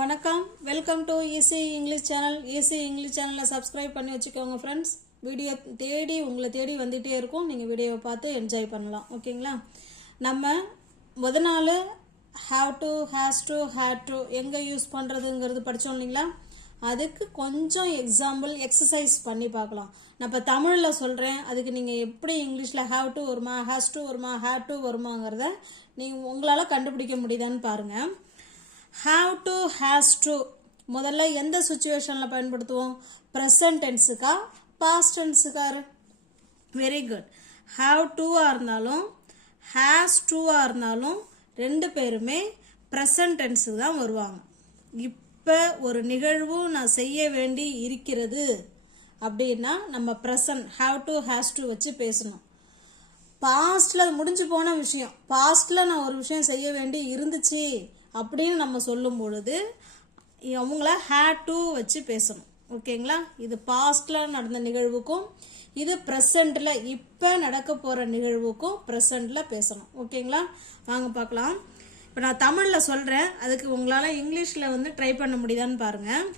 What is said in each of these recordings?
வணக்கம், welcome to easy English channel. Easy English சேனலை subscribe பண்ணி வச்சுக்கோங்க ஃப்ரெண்ட்ஸ். வீடியோ உங்களை தேடி வந்துகிட்டே இருக்கும். நீங்கள் வீடியோவை பார்த்து என்ஜாய் பண்ணலாம். ஓகேங்களா? நம்ம முத நாள் have to, has to, had to எங்கே யூஸ் பண்ணுறதுங்கிறது படித்தோம் இல்லைங்களா? அதுக்கு கொஞ்சம் எக்ஸாம்பிள் எக்ஸசைஸ் பண்ணி பார்க்கலாம். நான் இப்போ தமிழில் சொல்கிறேன், அதுக்கு நீங்கள் எப்படி இங்கிலீஷில் ஹாவ் டு வருமா, ஹேஸ் டு வருமா, ஹேட் டு வருமாங்கிறத நீங்கள் உங்களால் கண்டுபிடிக்க முடியுதான்னு பாருங்கள். have to, has to முதல்ல எந்த சுச்சுவேஷனில் பயன்படுத்துவோம்? ப்ரெசன்ட் டென்ஸுக்கா பாஸ்ட் டென்ஸுக்கா? Very good. have to-ஆ இருந்தாலும் has to-ஆ இருந்தாலும் ரெண்டு பேருமே ப்ரெசன்ட் டென்ஸுக்கு தான் வருவாங்க. இப்போ ஒரு நிகழ்வு நான் செய்ய வேண்டி இருக்கிறது அப்படின்னா நம்ம present have to, has to வச்சு பேசணும். பாஸ்டில் அது முடிஞ்சு போன விஷயம், பாஸ்டில் நான் ஒரு விஷயம் செய்ய வேண்டி இருந்துச்சு அப்படின்னு நம்ம சொல்லும் பொழுது அவங்கள ஹேட் டு வச்சு பேசணும். ஓகேங்களா? இது பாஸ்டில் நடந்த நிகழ்வுக்கும் இது ப்ரெசண்ட்டில் இப்போ நடக்க போகிற நிகழ்வுக்கும் ப்ரெசண்ட்டில் பேசணும். ஓகேங்களா? வாங்க பார்க்கலாம். இப்போ நான் தமிழில் சொல்கிறேன், அதுக்கு உங்களால் இங்கிலீஷில் வந்து ட்ரை பண்ண முடியுதான்னு பாருங்கள்.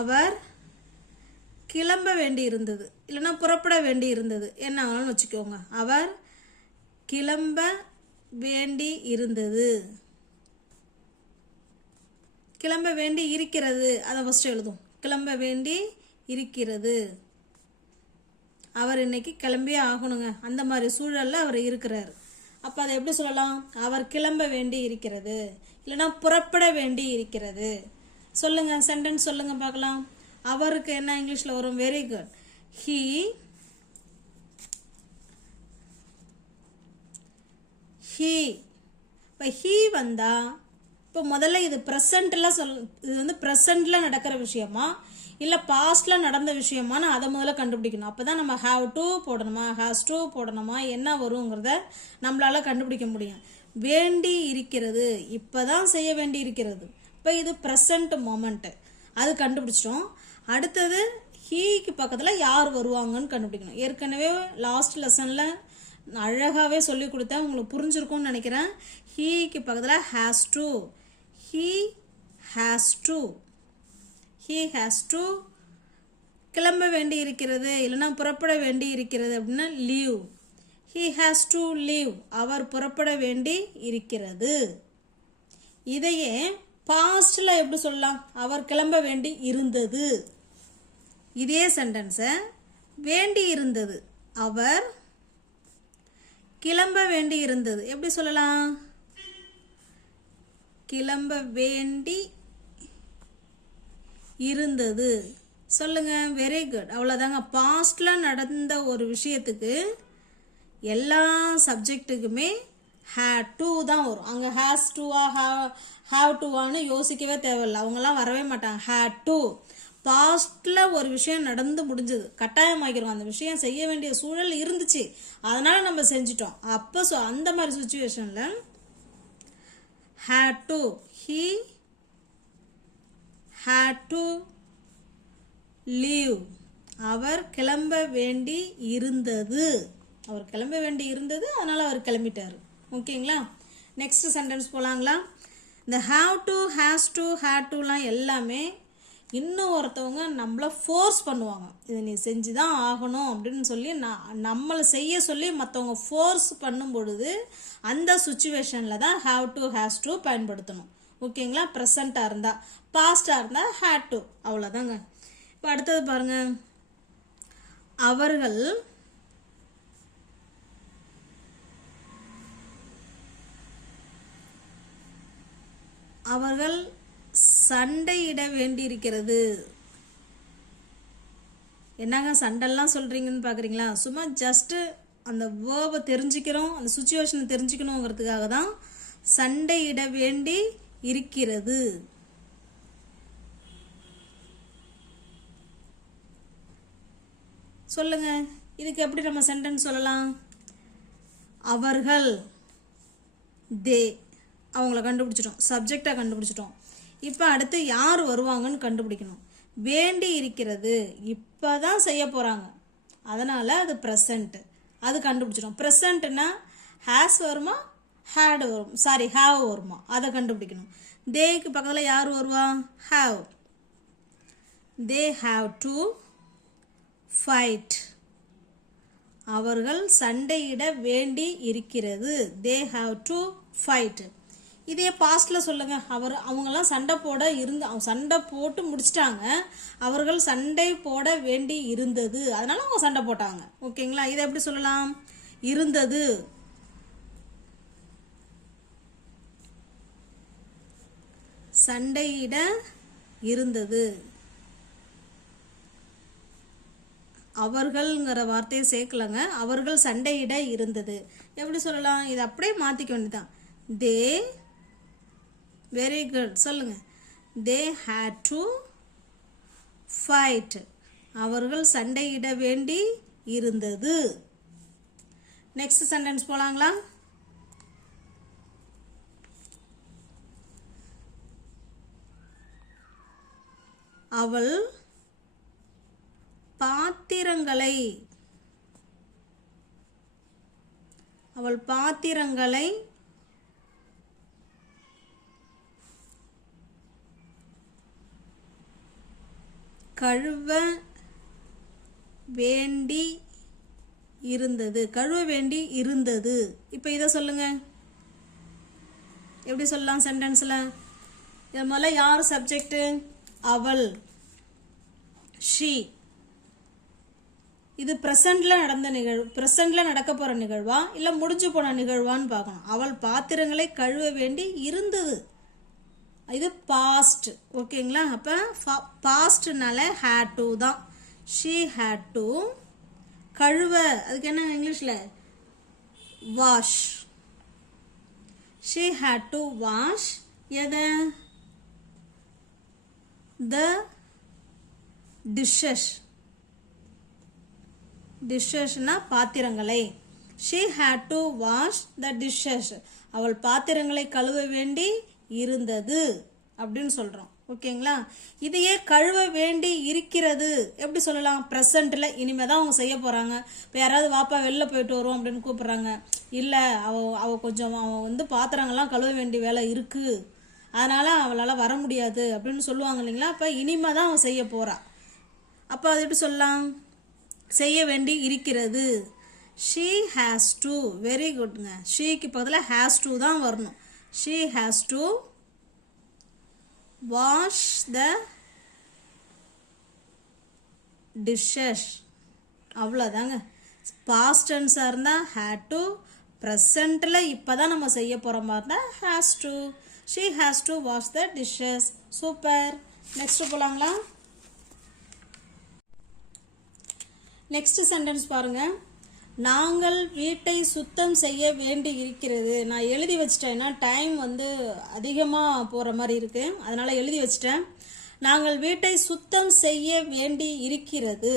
அவர் கிளம்ப வேண்டி இருந்தது, இல்லைன்னா புறப்பட வேண்டி இருந்தது, என்ன ஆனாலும் வச்சுக்கோங்க. அவர் கிளம்ப வேண்டி இருந்தது, கிளம்ப வேண்டி இருக்கிறது, அதை ஃபஸ்ட்டு எழுதும். கிளம்ப வேண்டி இருக்கிறது, அவர் இன்னைக்கு கிளம்பியே ஆகணுங்க, அந்த மாதிரி சூழலில் அவர் இருக்கிறார். அப்போ அதை எப்படி சொல்லலாம்? அவர் கிளம்ப வேண்டி இருக்கிறது, இல்லைன்னா புறப்பட வேண்டி இருக்கிறது. சொல்லுங்க, சென்டென்ஸ் சொல்லுங்க பார்க்கலாம். அவருக்கு என்ன இங்கிலீஷில் வரும்? Very good. ஹீ இப்போ ஹீ வந்தா இப்போ முதல்ல இது ப்ரெசண்ட்டில் இது வந்து ப்ரெசண்ட்டில் நடக்கிற விஷயமா இல்லை பாஸ்டில் நடந்த விஷயமானு அதை முதல்ல கண்டுபிடிக்கணும். அப்போ தான் நம்ம ஹாவ் டு போடணுமா, ஹேஸ் டு போடணுமா, என்ன வருங்கிறத நம்மளால் கண்டுபிடிக்க முடியும். வேண்டி இருக்கிறது, இப்போ தான் செய்ய வேண்டி இருக்கிறது. இப்போ இது ப்ரெசண்ட் மொமெண்ட்டு, அது கண்டுபிடிச்சிட்டோம். அடுத்தது ஹீக்கு பக்கத்தில் யார் வருவாங்கன்னு கண்டுபிடிக்கணும். ஏற்கனவே லாஸ்ட் லெசனில் அழகாகவே சொல்லி கொடுத்தேன், உங்களுக்கு புரிஞ்சிருக்கும்னு நினைக்கிறேன். ஹீக்கு பக்கத்தில் has to, he has to, he has to கிளம்ப வேண்டி இருக்கிறது, இல்லைன்னா புறப்பட வேண்டி இருக்கிறது அப்படின்னா leave. He has to leave, அவர் புறப்பட வேண்டி இருக்கிறது. இதையே பாஸ்டில் எப்படி சொல்லலாம்? அவர் கிளம்ப வேண்டி இருந்தது. இதே சென்டென்ஸை வேண்டி இருந்தது, அவர் கிளம்ப வேண்டி இருந்தது, எப்படி சொல்லலாம்? கிளம்ப வேண்டி இருந்தது. சொல்லுங்க. Very good. அவ்வளோதாங்க. பாஸ்டில் நடந்த ஒரு விஷயத்துக்கு எல்லா சப்ஜெக்ட்டுக்குமே had to தான் வரும். அங்கே has to-ஆ have to-ஆன்னு யோசிக்கவே தேவையில்லை, அவங்கெல்லாம் வரவே மாட்டாங்க. had to. பாஸ்டில் ஒரு விஷயம் நடந்து முடிஞ்சது, கட்டாயமாக்கிறோம், அந்த விஷயம் செய்ய வேண்டிய சூழல் இருந்துச்சு, அதனால் நம்ம செஞ்சிட்டோம். அப்போ அந்த மாதிரி சுச்சுவேஷனில் had to, he had to leave, அவர் கிளம்ப வேண்டி இருந்தது, அவர் கிளம்ப வேண்டி இருந்தது, அதனால் அவர் கிளம்பிட்டார். ஓகேங்களா? நெக்ஸ்ட் சென்டென்ஸ் போகலாங்களா? இந்த have to, has to, had டுலாம் எல்லாமே இன்னும் ஒருத்தவங்க நம்மளை ஃபோர்ஸ் பண்ணுவாங்க, இதை நீ செஞ்சு தான் ஆகணும் அப்படின்னு சொல்லி நம்மளை செய்ய சொல்லி மற்றவங்க ஃபோர்ஸ் பண்ணும் பொழுது அந்த சுச்சுவேஷனில் தான் ஹாவ் டு, ஹேஸ் டு பயன்படுத்தணும். ஓகேங்களா? ப்ரெசண்ட்டாக இருந்தால், பாஸ்டாக இருந்தால் ஹேட் டு. அவ்வளோதாங்க. இப்போ அடுத்தது பாருங்கள். அவர்கள் சண்டையிட வேண்டியிருக்கிறது. என்னங்க சண்டைலாம் சொல்கிறீங்கன்னு பார்க்குறீங்களா? சும்மா ஜஸ்ட்டு அந்த வேர்பை தெரிஞ்சுக்கிறோம், அந்த சுச்சுவேஷனை தெரிஞ்சுக்கணுங்கிறதுக்காக தான் சண்டையிட வேண்டி இருக்கிறது. சொல்லுங்க, இதுக்கு எப்படி நம்ம சென்டென்ஸ் சொல்லலாம்? அவர்கள், தே, அவங்கள கண்டுபிடிச்சிட்டோம், சப்ஜெக்டாக கண்டுபிடிச்சிட்டோம். இப்போ அடுத்து யார் வருவாங்கன்னு கண்டுபிடிக்கணும். வேண்டி இருக்கிறது, இப்போ தான் செய்ய போகிறாங்க, அதனால் அது ப்ரெசண்ட்டு, அது கண்டுபிடிச்சிட்டோம். ப்ரெசண்ட்னா ஹேஸ் வருமா ஹேட் வரும், சாரி ஹாவ் வருமா, அதை கண்டுபிடிக்கணும். தேக்கு பக்கத்தில் யார் வருவா, have. They have to fight, அவர்கள் சண்டையிட வேண்டி இருக்கிறது. They have to fight. இதே பாஸ்டில் சொல்லுங்க, அவங்கெல்லாம் சண்டை போட்டு முடிச்சிட்டாங்க, அவர்கள் சண்டை போட வேண்டி இருந்தது, அதனால அவங்க சண்டை போட்டாங்க. ஓகேங்களா, இதை எப்படி சொல்லலாம், இருந்தது. சண்டையிட இருந்தது. அவர்கள்ங்கிற வார்த்தையை சேர்க்கலங்க, அவர்கள் சண்டையிட இருந்தது. எப்படி சொல்லலாம், இதை அப்படியே மாற்றிக்க வேண்டியதான். தே, வெரி குட், சொல்லுங்க. தே had டு ஃபைட், அவர்கள் சண்டையிட வேண்டி இருந்தது. நெக்ஸ்ட் சென்டென்ஸ் போலாங்களா. அவள் பாத்திரங்களை கழுவ வேண்டி இருந்தது. இப்போ இதை சொல்லுங்க, எப்படி சொல்லலாம் சென்டென்ஸில். இது முதல்ல யார் சப்ஜெக்ட், அவள், ஷீ. இது ப்ரெசண்டில் நடக்க போகிற நிகழ்வா இல்லை முடிஞ்சு போன நிகழ்வான்னு பார்க்கணும். அவள் பாத்திரங்களை கழுவ வேண்டி இருந்தது, இது பாஸ்ட். ஓகேங்களா, அப்போ பாஸ்ட்னால had to தான். she had to கழுவ, அதுக்கு என்ன இங்கிலீஷில், wash. she had to wash எதை, the dishes பாத்திரங்களை. she had to wash the dishes, அவள் பாத்திரங்களை கழுவ வேண்டி இருந்தது அப்படின்னு சொல்கிறோம். ஓகேங்களா, இதையே கழுவ வேண்டி இருக்கிறது எப்படி சொல்லலாம், ப்ரெசண்ட்டில். இனிமேல் தான் அவங்க செய்ய போகிறாங்க. இப்போ யாராவது வாப்பா வெளில போயிட்டு வரும் அப்படின்னு கூப்பிட்றாங்க, இல்லை அவன் பாத்திரங்கள்லாம் கழுவ வேண்டிய வேலை இருக்குது, அதனால் அவளால் வர முடியாது அப்படின்னு சொல்லுவாங்க இல்லைங்களா. அப்போ இனிமேல் தான் அவன் செய்ய போகிறா. அப்போ அது எப்படி சொல்லலாம், செய்ய வேண்டி இருக்கிறது. she has to, வெரி குட்ங்க, ஷீக்கு பக்கத்தில் has to தான் வரணும். she has to wash the dishes, அவ்வளோதாங்க. பாஸ்ட் டென்ஸாக இருந்தால் had to, ப்ரெசண்ட்டில் இப்போ தான் நம்ம செய்ய போகிற மாதிரி தான் has to. she has to wash the dishes. Super. Next போகலாங்களா. நெக்ஸ்ட் சென்டென்ஸ் பாருங்கள். நாங்கள் வீட்டை சுத்தம் செய்ய வேண்டி இருக்கிறது. நான் எழுதி வச்சிட்டேன், ஏன்னா டைம் அதிகமாக போகிற மாதிரி இருக்குது, அதனால் எழுதி வச்சிட்டேன். நாங்கள் வீட்டை சுத்தம் செய்ய வேண்டி இருக்கிறது.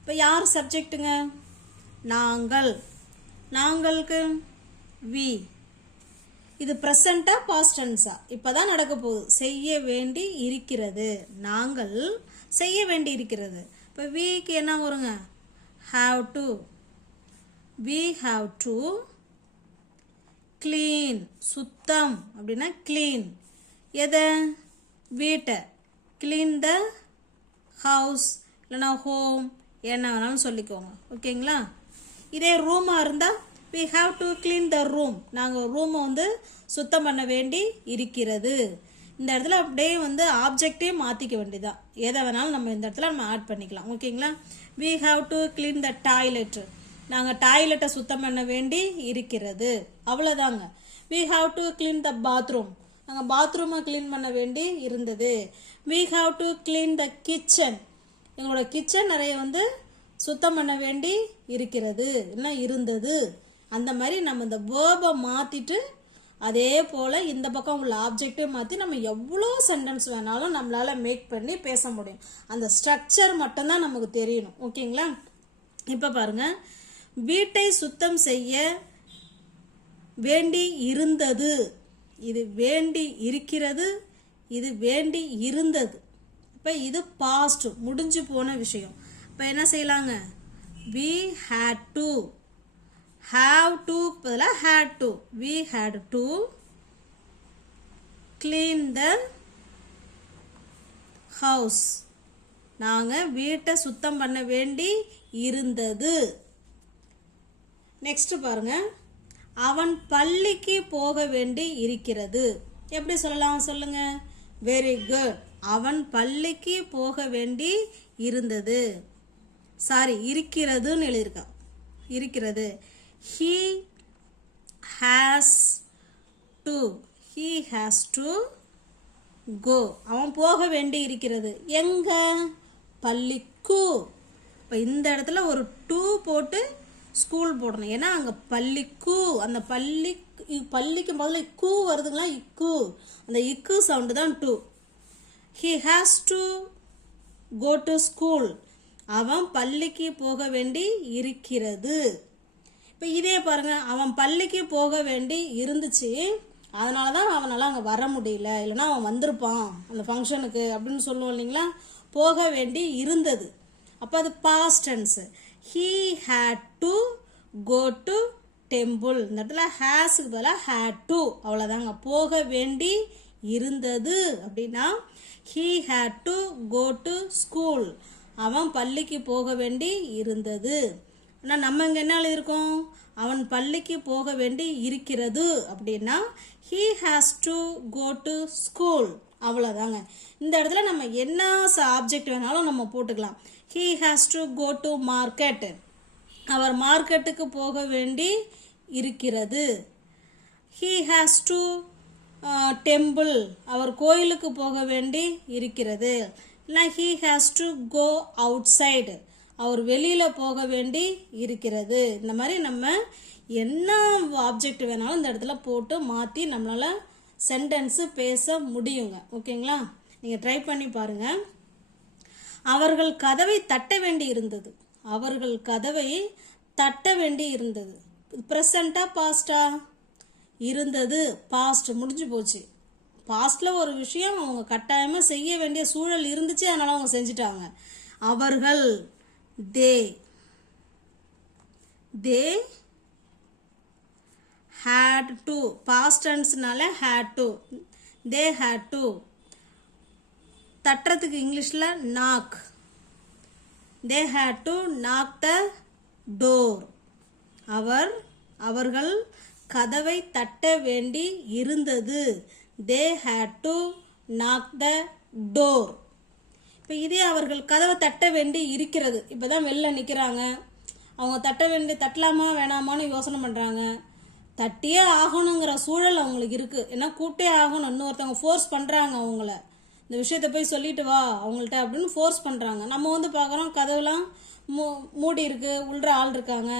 இப்போ யார் சப்ஜெக்ட்டுங்க, நாங்களுக்கு வி. இது ப்ரெசண்ட்டா பாஸ்ட் டென்ஸா, இப்போ தான் நடக்க போகுது. செய்ய வேண்டி இருக்கிறது, நாங்கள் செய்ய வேண்டி இருக்கிறது. இப்போ விக்கு என்ன வருங்க, have to. we have to clean, சுத்தம் அப்படின்னா clean. எதை, வீட்டை. clean the house இல்லைனா ஹோம், என்ன வேணாலும் சொல்லிக்கோங்க. ஓகேங்களா. இதே ரூமாக இருந்தால் we have to clean the room, நாங்கள் ரூமை சுத்தம் பண்ண வேண்டி இருக்கிறது. இந்த இடத்துல அப்படியே ஆப்ஜெக்டே மாற்றிக்க வேண்டியதான். எதை வேணாலும் நம்ம இந்த இடத்துல நம்ம ஆட் பண்ணிக்கலாம். ஓகேங்களா. we have to clean the toilet, நாங்கள் டாய்லெட்டை சுத்தம் பண்ண வேண்டி இருக்கிறது, அவ்வளோதாங்க. we have to clean the bathroom, நாங்கள் பாத்ரூமை க்ளீன் பண்ண வேண்டி இருந்தது. we have to clean the kitchen, எங்களோட கிச்சன் நிறைய சுத்தம் பண்ண வேண்டி இருக்கிறது இல்லை இருந்தது. அந்த மாதிரி நம்ம இந்த வேர்பை மாற்றிட்டு அதே போல் இந்த பக்கம் உள்ள ஆப்ஜெக்டை மாற்றி நம்ம எவ்வளோ சென்டென்ஸ் வேணாலும் நம்மளால் மேக் பண்ணி பேச முடியும். அந்த ஸ்ட்ரக்சர் மட்டும்தான் நமக்கு தெரியணும். ஓகேங்களா. இப்போ பாருங்கள், வீட்டை சுத்தம் செய்ய வேண்டி இருந்தது, இது வேண்டி இருக்கிறது, இது வேண்டி இருந்தது. இப்போ இது பாஸ்ட், முடிஞ்சு போன விஷயம். இப்போ என்ன செய்யலாங்க, we had to, have to பதிலாக had to. We had to clean the house. நாங்கள் வீட்டை சுத்தம் பண்ண வேண்டி இருந்தது. நெக்ஸ்ட் பாருங்க, அவன் பள்ளிக்கு போக வேண்டி இருக்கிறது. எப்படி சொல்லலாம் சொல்லுங்க? Very good. அவன் பள்ளிக்கு போக வேண்டி இருந்தது. சாரி, இருக்கிறதுன்னு எழுதியிருக்கான். இருக்கிறது. He has to. He has to go. அவன் போக வேண்டி இருக்கிறது. எங்க? பள்ளிக்கு. இப்போ இந்த இடத்துல ஒரு டூ போட்டு ஸ்கூல் போடணும். ஏன்னா அங்கே பள்ளிக்கு, அந்த பள்ளிக்கு முதல்ல இக்கு வருதுங்களா? இக்கு, அந்த இக்கு சவுண்டு தான் two. He has to go to school. அவன் பள்ளிக்கு போக வேண்டி இருக்கிறது. இப்போ இதே பாருங்க, அவன் பள்ளிக்கு போக வேண்டி இருந்துச்சு, அதனால தான் அவனால் அங்கே வர முடியல, இல்லைன்னா அவன் வந்திருப்பான் அந்த ஃபங்க்ஷனுக்கு அப்படின்னு சொல்லுவோம் இல்லைங்களா? போக வேண்டி இருந்தது. அப்போ அது past tense. He had to go to temple. இந்த இடத்துல ஹேஸுக்கு பதிலாக had to. அவ்வளோதாங்க. போக வேண்டி இருந்தது அப்படின்னா he had to go to school. அவன் பள்ளிக்கு போக வேண்டி இருந்தது. ஆனால் நம்ம இங்கே என்ன எழுதியிருக்கோம்? அவன் பள்ளிக்கு போக வேண்டி இருக்கிறது அப்படின்னா he has to go to school. அவ்வளோதாங்க. இந்த இடத்துல நம்ம என்ன ஆப்ஜெக்ட் வேணாலும் நம்ம போட்டுக்கலாம். He has to go to market. அவர் மார்க்கெட்டுக்கு போக வேண்டி இருக்கிறது. He has to temple. அவர் கோயிலுக்கு போக வேண்டி இருக்கிறது. இல்லை he has to go outside. அவர் வெளியில் போக வேண்டி இருக்கிறது. இந்த மாதிரி நம்ம என்ன ஆப்ஜெக்ட் வேணாலும் இந்த இடத்துல போட்டு மாற்றி நம்மளால் சென்டென்ஸு பேச முடியுங்க. ஓகேங்களா? நீங்கள் ட்ரை பண்ணி பாருங்கள். அவர்கள் கதவை தட்ட வேண்டி இருந்தது. அவர்கள் கதவை தட்ட வேண்டி இருந்தது. ப்ரெசண்டா பாஸ்டா? இருந்தது. பாஸ்ட் முடிஞ்சு போச்சு. பாஸ்டில் ஒரு விஷயம் அவங்க கட்டாயமாக செய்ய வேண்டிய சூழல் இருந்துச்சு, அதனால் அவங்க செஞ்சிட்டாங்க. அவர்கள் தே had to. பாஸ்ட் டென்ஸ்னால had to. they had to. தட்டுறதுக்கு இங்கிலீஷில் knock. they had to knock the door. அவர்கள் கதவை தட்ட வேண்டி இருந்தது. they had to knock the door. இப்போ இதே அவர்கள் கதவை தட்ட வேண்டி இருக்கிறது. இப்போ தான் வெளில நிற்கிறாங்க, அவங்க தட்டலாமா வேணாமான்னு யோசனை பண்ணுறாங்க. தட்டியே ஆகணுங்கிற சூழல் அவங்களுக்கு இருக்குது. ஏன்னா கூட்டே ஆகணும். இன்னொருத்தவங்க ஃபோர்ஸ் பண்ணுறாங்க அவங்கள, இந்த விஷயத்த போய் சொல்லிட்டு வா அவங்கள்ட்ட அப்படின்னு ஃபோர்ஸ் பண்ணுறாங்க. நம்ம வந்து பார்க்குறோம் கதவுலாம் மூடி இருக்குது, உள்ள ஆள் இருக்காங்க.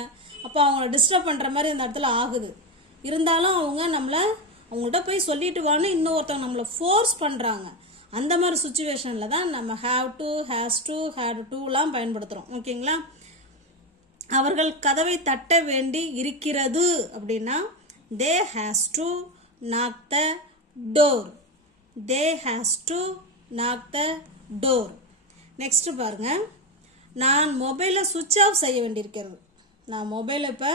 அப்போ அவங்கள டிஸ்டர்ப் பண்ணுற மாதிரி அந்த இடத்துல ஆகுது. இருந்தாலும் அவங்க அவங்கள்ட்ட போய் சொல்லிட்டு வான்னு இன்னொருத்தவங்க நம்மளை ஃபோர்ஸ் பண்ணுறாங்க. அந்த மாதிரி சுச்சுவேஷனில் தான் நம்ம have to, has to, had டுலாம் பயன்படுத்துகிறோம். ஓகேங்களா? அவர்கள் கதவை தட்ட வேண்டி இருக்கிறது அப்படின்னா they has to knock the door. they has to knock the door. Next பாருங்க, நான் மொபைலை சுவிட்ச் ஆஃப் செய்ய வேண்டியிருக்கிறது. நான் மொபைலை இப்போ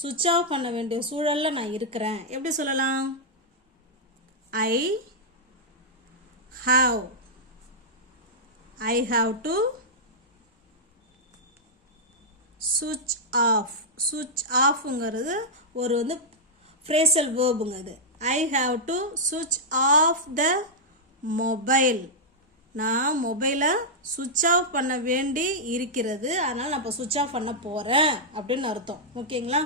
சுவிட்ச் ஆஃப் பண்ண வேண்டிய சூழலில் நான் இருக்கிறேன். எப்படி சொல்லலாம்? I have to switch off. switch offங்கிறது ஒரு ஃப்ரேசல் வேர்புங்க. அது I have to switch off the mobile. நான் மொபைலை சுவிட்ச் ஆஃப் பண்ண வேண்டி இருக்கிறது, அதனால் நான் இப்போ சுவிட்ச் ஆஃப் பண்ண போகிறேன் அப்படின்னு அர்த்தம். ஓகேங்களா?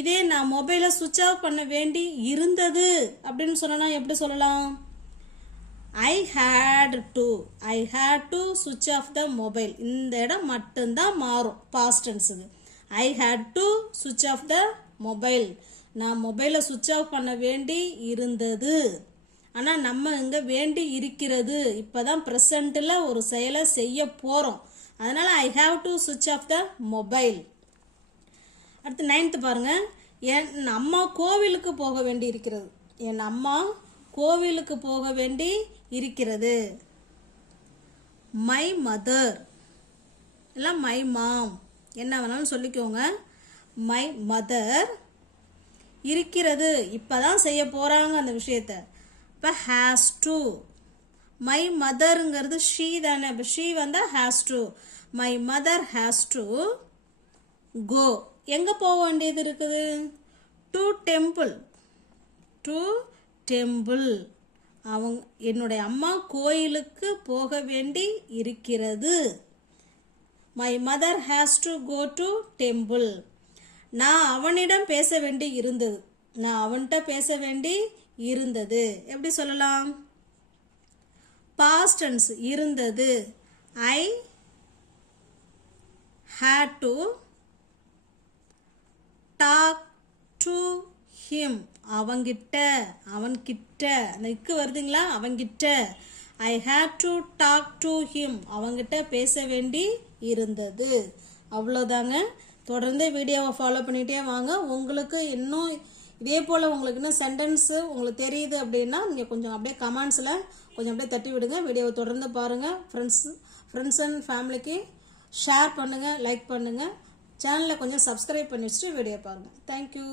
இதே நான் மொபைலை சுவிட்ச் ஆஃப் பண்ண வேண்டி இருந்தது அப்படின்னு சொன்னா எப்படி சொல்லலாம்? I had to switch off the mobile. இந்த இடம் மட்டும்தான் மாறும் past டென்ஸுக்கு. I had to switch off the mobile. நான் மொபைலை சுவிட்ச் ஆஃப் பண்ண வேண்டி இருந்தது. ஆனால் நம்ம இங்கே வேண்டி இருக்கிறது. இப்போ தான் ப்ரெசண்ட்டில் ஒரு செயலை செய்ய போகிறோம். அதனால் I have to switch off the mobile. அடுத்து 9th பாருங்கள். என் அம்மா கோவிலுக்கு போக வேண்டி இருக்கிறது. என் அம்மா கோவிலுக்கு போக வேண்டி இருக்கிறது. மை மதர் இல்லை மை மாம் என்ன வேணாலும் சொல்லிக்கோங்க. மை மதர் இருக்கிறது, இப்போ தான் செய்ய போகிறாங்க அந்த விஷயத்த. இப்போ ஹேஸ் டு, மை மதருங்கிறது ஷீ தானே, இப்போ ஷீ வந்தால் has to. My mother has to go, எங்கே போக வேண்டியது இருக்குது? To temple. டு டெம்பிள், அவங்க என்னுடைய அம்மா கோயிலுக்கு போக வேண்டி இருக்கிறது. My mother has to go to temple. நான் அவனிடம் பேச வேண்டி இருந்தது, நான் அவன்கிட்ட பேச வேண்டி இருந்தது. எப்படி சொல்லலாம்? பாஸ்ட் டென்ஸ் இருந்தது. ஐ had to talk to him. அவன்கிட்ட, அவன்கிட்ட, அந்த இக்கு வருதுங்களா, அவன்கிட்ட. ஐ had to talk to him. அவன்கிட்ட பேச வேண்டி இருந்தது. அவ்வளோதாங்க. தொடர்ந்து வீடியோவை ஃபாலோ பண்ணிகிட்டே வாங்க. உங்களுக்கு இன்னும் இதே போல் உங்களுக்கு இன்னும் சென்டென்ஸு உங்களுக்கு தெரியுது அப்படின்னா நீங்கள் கொஞ்சம் அப்படியே கமெண்ட்ஸில் கொஞ்சம் அப்படியே தட்டி விடுங்க. வீடியோவை தொடர்ந்து பாருங்கள். ஃப்ரெண்ட்ஸ் அண்ட் ஃபேமிலிக்கு ஷேர் பண்ணுங்கள், லைக் பண்ணுங்கள். சேனலை கொஞ்சம் சப்ஸ்கிரைப் பண்ணி வச்சுட்டு வீடியோ பாருங்கள். தேங்க்யூ.